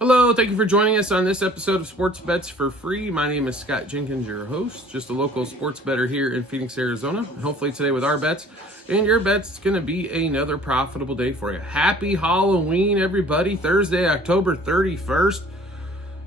Hello, thank you for joining us on this episode of Sports Bets for Free. My name is Scott Jenkins, your host, just a local sports bettor here in Phoenix, Arizona. And hopefully today with our bets and your bets, it's going to be another profitable day for you. Happy Halloween, everybody. Thursday, October 31st,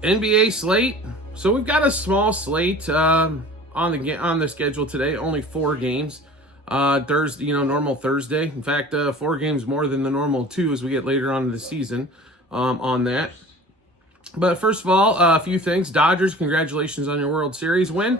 NBA slate. So we've got a small slate on the schedule today, only 4 games. Thursday, normal Thursday. In fact, 4 games more than the normal 2 as we get later on in the season on that. But first of all, a few things. Dodgers, congratulations on your World Series win.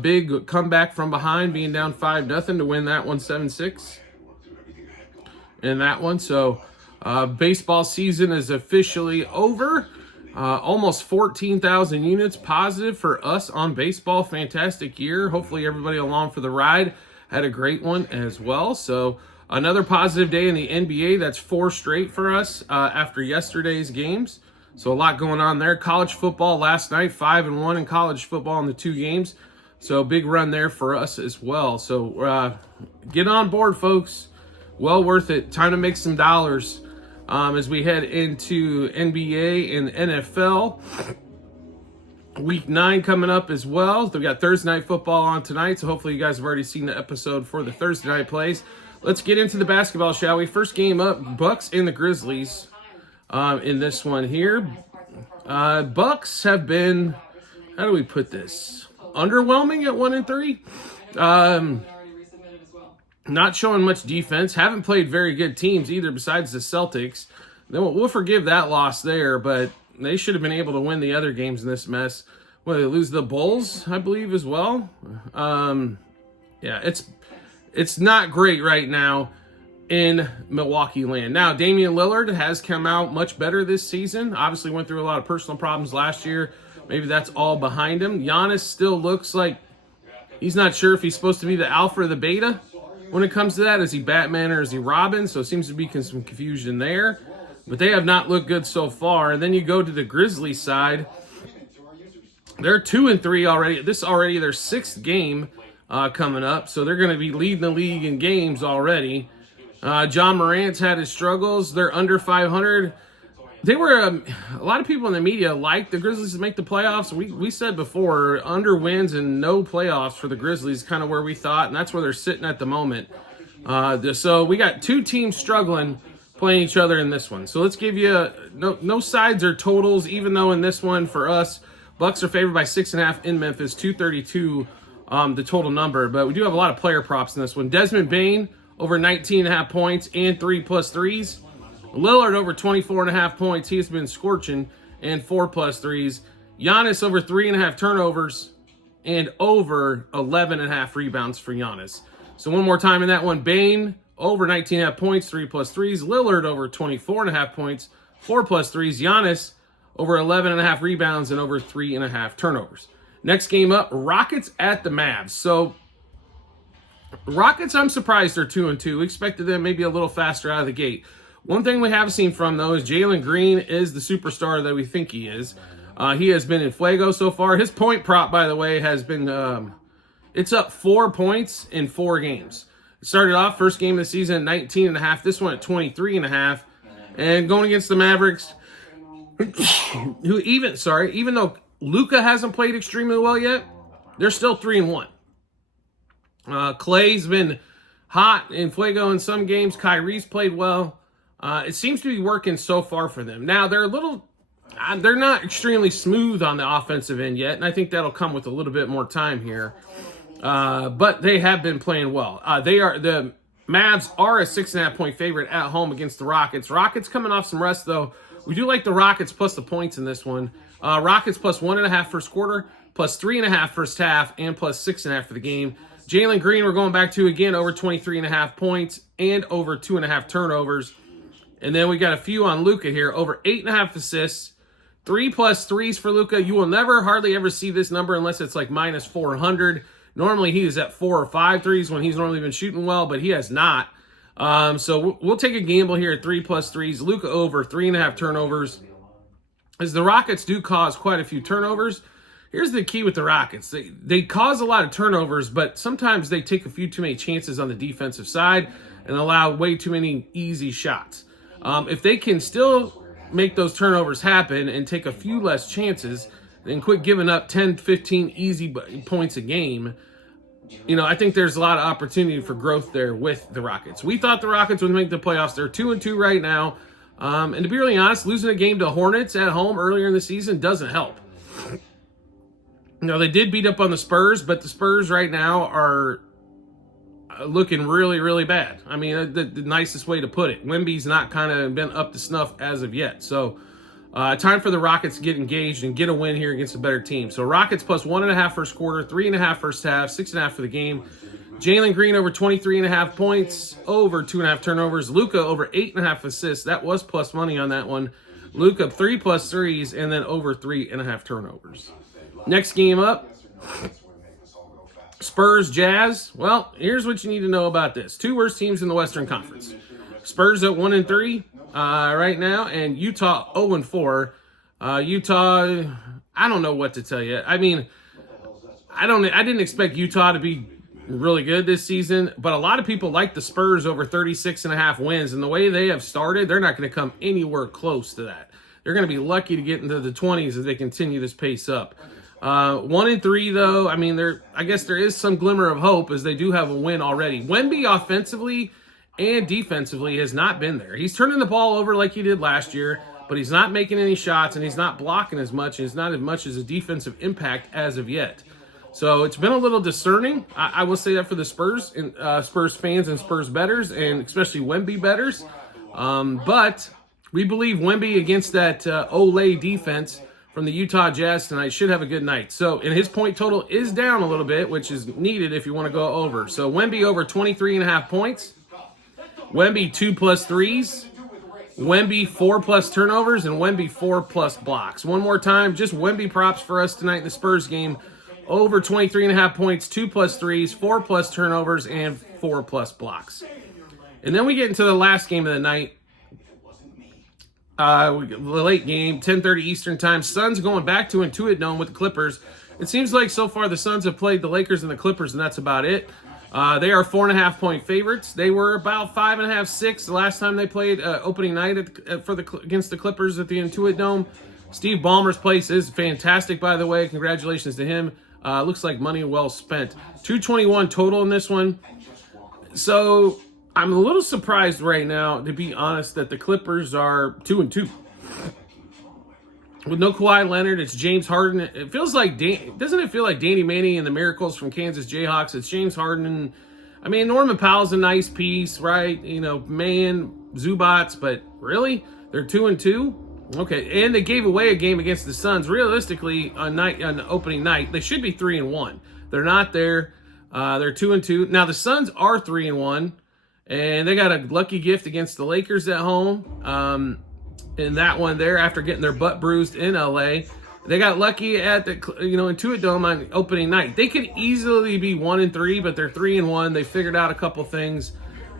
Big comeback from behind, being down 5-0 to win that one 7-6 in that one. So baseball season is officially over. Almost 14,000 units positive for us on baseball. Fantastic year. Hopefully everybody along for the ride had a great one as well. So another positive day in the NBA. That's 4 straight for us after yesterday's games. So a lot going on there. College football last night, 5-1 in college football in the 2 games. So big run there for us as well. So get on board, folks. Well worth it. Time to make some dollars as we head into NBA and NFL. Week 9 coming up as well. We've got Thursday night football on tonight. So hopefully you guys have already seen the episode for the Thursday night plays. Let's get into the basketball, shall we? First game up, Bucks and the Grizzlies. In this one here, Bucks have been, how do we put this? Underwhelming at 1-3. Not showing much defense. Haven't played very good teams either besides the Celtics. We'll forgive that loss there, but they should have been able to win the other games in this mess. Well, they lose the Bulls, I believe, as well. Yeah, it's not great right now in Milwaukee land. Now, Damian Lillard has come out much better this season. Obviously went through a lot of personal problems last year. Maybe that's all behind him. Giannis still looks like he's not sure if he's supposed to be the alpha or the beta when it comes to that. Is he Batman or is he Robin? So it seems to be some confusion there. But they have not looked good so far. And then you go to the Grizzlies side. They're 2-3 already. This already their 6th game coming up. So they're going to be leading the league in games already. John Morant's had his struggles. They're under 500. They were a lot of people in the media liked the Grizzlies to make the playoffs. We said before, under wins and no playoffs for the Grizzlies, kind of where we thought, and that's where they're sitting at the moment. So we got 2 teams struggling playing each other in this one. So let's give you no sides or totals, even though in this one for us, Bucks are favored by 6.5 in Memphis, 232 the total number. But we do have a lot of player props in this one. Desmond Bane over 19.5 points and 3+ threes. Lillard over 24.5 points. He has been scorching and 4+ threes. Giannis over 3.5 turnovers and over 11.5 rebounds for Giannis. So one more time in that one. Bane over 19.5 points, 3+ threes. Lillard over 24.5 points, 4+ threes. Giannis over 11.5 rebounds and over 3.5 turnovers. Next game up, Rockets at the Mavs. So Rockets, I'm surprised they're 2-2. We expected them maybe a little faster out of the gate. One thing we have seen from, though, is Jalen Green is the superstar that we think he is. He has been in fuego so far. His point prop, by the way, has been, it's up 4 points in 4 games. It started off first game of the season at 19.5. This one at 23.5. And going against the Mavericks, even though Luka hasn't played extremely well yet, they're still 3-1. Clay's been hot in fuego in some games. Kyrie's played well. It seems to be working so far for them. Now, they're not extremely smooth on the offensive end yet, and I think that'll come with a little bit more time here. But they have been playing well. The Mavs are a 6.5 point favorite at home against the Rockets. Rockets coming off some rest, though. We do like the Rockets plus the points in this one. Rockets plus 1.5 first quarter, plus 3.5 first half, and plus 6.5 for the game. Jalen Green, we're going back to again over 23.5 points and over 2.5 turnovers. And then we got a few on Luka here, over 8.5 assists, 3+ threes for Luka. You will never hardly ever see this number unless it's like minus 400. Normally he is at 4 or 5 threes when he's normally been shooting well, but he has not. So we'll take a gamble here at 3+ threes. Luka over 3.5 turnovers. As the Rockets do cause quite a few turnovers. Here's the key with the Rockets. They cause a lot of turnovers, but sometimes they take a few too many chances on the defensive side and allow way too many easy shots. If they can still make those turnovers happen and take a few less chances and quit giving up 10, 15 easy points a game, I think there's a lot of opportunity for growth there with the Rockets. We thought the Rockets would make the playoffs. They're 2-2 right now. And to be really honest, losing a game to Hornets at home earlier in the season doesn't help. They did beat up on the Spurs, but the Spurs right now are looking really, really bad. I mean, the nicest way to put it. Wemby's not kind of been up to snuff as of yet. So, time for the Rockets to get engaged and get a win here against a better team. So, Rockets plus 1.5 first quarter, 3.5 first half, 6.5 for the game. Jalen Green over 23.5 points, over 2.5 turnovers. Luka over 8.5 assists. That was plus money on that one. Luka 3 plus threes, and then over 3.5 turnovers. Next game up, Spurs Jazz. Well, here's what you need to know about this. 2 worst teams in the Western Conference. Spurs at 1-3 right now, and Utah 0-4. Utah, I don't know what to tell you. I mean, I didn't expect Utah to be really good this season, but a lot of people like the Spurs over 36.5 wins, and the way they have started, they're not going to come anywhere close to that. They're going to be lucky to get into the 20s as they continue this pace up. 1-3 though. I mean, I guess there is some glimmer of hope as they do have a win already. Wemby offensively and defensively has not been there. He's turning the ball over like he did last year, but he's not making any shots and he's not blocking as much. And it's not as much as a defensive impact as of yet. So it's been a little discerning. I will say that for the Spurs and Spurs fans and Spurs bettors, and especially Wemby bettors. But we believe Wemby against that Olay defense from the Utah Jazz tonight should have a good night. So, and his point total is down a little bit, which is needed if you want to go over. So Wemby over 23.5 points. Wemby 2 plus threes. Wemby 4 plus turnovers, and Wemby 4 plus blocks. One more time, just Wemby props for us tonight in the Spurs game. Over 23.5 points, 2 plus threes, 4 plus turnovers, and 4 plus blocks. And then we get into the last game of the night. The late game, 10:30 Eastern time. Suns going back to Intuit Dome with the Clippers. It seems like so far the Suns have played the Lakers and the Clippers, and that's about it. They are 4.5 point favorites. They were about 5.5, 6 the last time they played opening night against the Clippers at the Intuit Dome. Steve Ballmer's place is fantastic, by the way. Congratulations to him. Looks like money well spent. 221 total in this one. So I'm a little surprised right now, to be honest, that the Clippers are 2-2. With no Kawhi Leonard, it's James Harden. It feels like, doesn't it feel like Danny Manning and the Miracles from Kansas Jayhawks? It's James Harden. I mean, Norman Powell's a nice piece, right? Man, Zubats, but really? They're 2-2? Okay, and they gave away a game against the Suns. Realistically, on opening night, they should be 3-1. They're not there. They're 2-2. Now, the Suns are 3-1. And they got a lucky gift against the Lakers at home. In that one there, after getting their butt bruised in LA. They got lucky at the Intuit Dome on opening night. They could easily be 1-3, but they're 3-1. They figured out a couple things.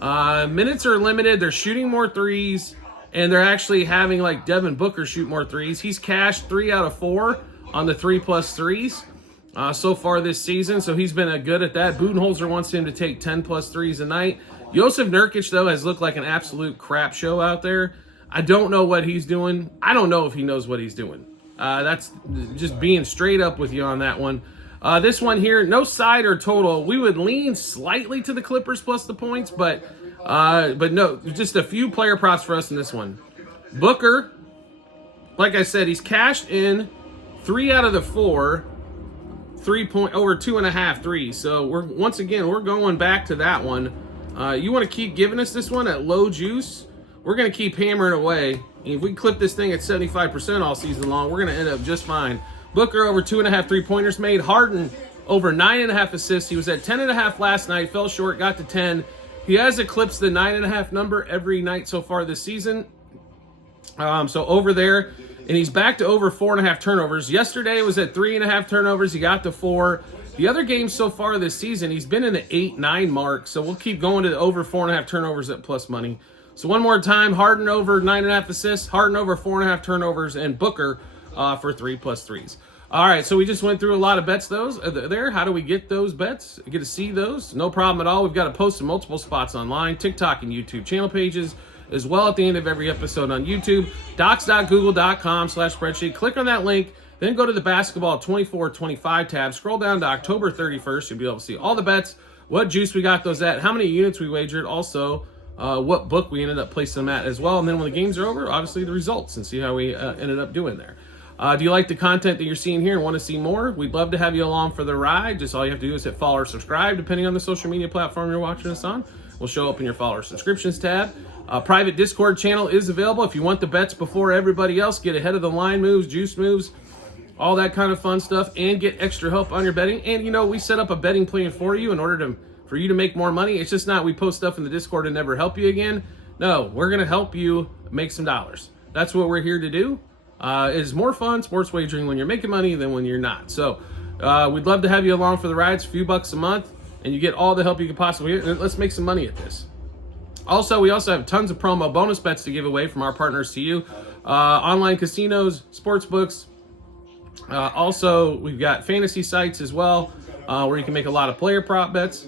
Minutes are limited. They're shooting more threes, and they're actually having like Devin Booker shoot more threes. He's cashed 3 out of 4 on the 3 plus threes so far this season. So he's been good at that. Budenholzer wants him to take 10 plus threes a night. Josef Nurkic, though, has looked like an absolute crap show out there. I don't know what he's doing. I don't know if he knows what he's doing. That's just being straight up with you on that one. This one here, no side or total. We would lean slightly to the Clippers plus the points, but no, just a few player props for us in this one. Booker, like I said, he's cashed in 3 out of the 4, 3 point over 2.5 threes. So we're going back to that one. You want to keep giving us this one at low juice? We're going to keep hammering away. If we clip this thing at 75% all season long, we're going to end up just fine. Booker over 2.5 3-pointers made. Harden over 9.5 assists. He was at 10.5 last night, fell short, got to 10. He has eclipsed the 9.5 number every night so far this season. So over there, and he's back to over 4.5 turnovers. Yesterday it was at 3.5 turnovers. He got to 4. The other games so far this season, he's been in the 8-9 mark. So we'll keep going to the over 4.5 turnovers at plus money. So one more time, Harden over 9.5 assists, Harden over 4.5 turnovers, and Booker for 3 plus threes. All right, so we just went through a lot of bets there. How do we get those bets? Get to see those? No problem at all. We've got to post in multiple spots online, TikTok and YouTube channel pages, as well at the end of every episode on YouTube. Docs.google.com/spreadsheet. Click on that link. Then go to the basketball 24-25 tab. Scroll down to October 31st. You'll be able to see all the bets, what juice we got those at, how many units we wagered, also what book we ended up placing them at as well. And then when the games are over, obviously the results and see how we ended up doing there. Do you like the content that you're seeing here and want to see more? We'd love to have you along for the ride. Just all you have to do is hit follow or subscribe, depending on the social media platform you're watching us on. We'll show up in your follower subscriptions tab. Private Discord channel is available. If you want the bets before everybody else, get ahead of the line moves, juice moves, all that kind of fun stuff, and get extra help on your betting. And we set up a betting plan for you in order for you to make more money. It's just not we post stuff in the Discord and never help you again. No, we're going to help you make some dollars. That's what we're here to do. It's more fun sports wagering when you're making money than when you're not. So we'd love to have you along for the ride. It's a few bucks a month, and you get all the help you can possibly get. Let's make some money at this. We also have tons of promo bonus bets to give away from our partners to you. Online casinos, sports books. Also, we've got fantasy sites as well, where you can make a lot of player prop bets.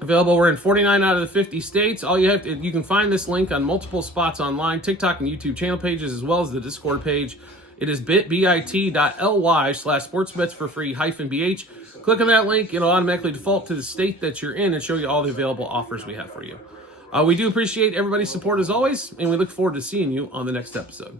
Available. We're in 49 out of the 50 states. You can find this link on multiple spots online, TikTok and YouTube channel pages, as well as the Discord page. It is bit.ly/sportsbetsforfree-bh. Click on that link. It'll automatically default to the state that you're in and show you all the available offers we have for you. We do appreciate everybody's support as always, and we look forward to seeing you on the next episode.